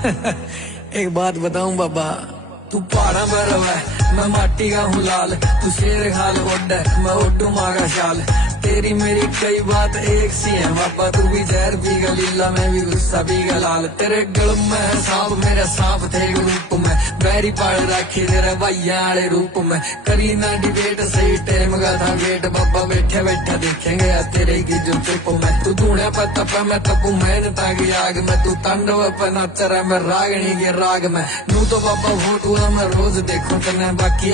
एक बात बताऊं बाबा, तू पहाड़ा पर है मैं माटी का हूँ लाल, तू शेर खाल ओड है मैं ओडू मारा शाल। तेरी मेरी कई बात एक सी है बाबा, तू भी जहर पी लीला मैं भी गुस्सा पी लाल। तेरे गल में है सांप मेरे सांप थे रूप में, बैरी पाड़ रखी तेरे भैया वाले रूप में। करी ना डिबेट सही टाइम का था वेट, बाबा बैठे बैठे देखेंगे तेरे की जो चुप में। तू धूने पर तपे मैं तपू मेहनता की आग में, तू तांडव पर नाच रहा मैं रागनी के राग में। नू तो बाबा फोटो मैं रोज देखूं तेने बाकी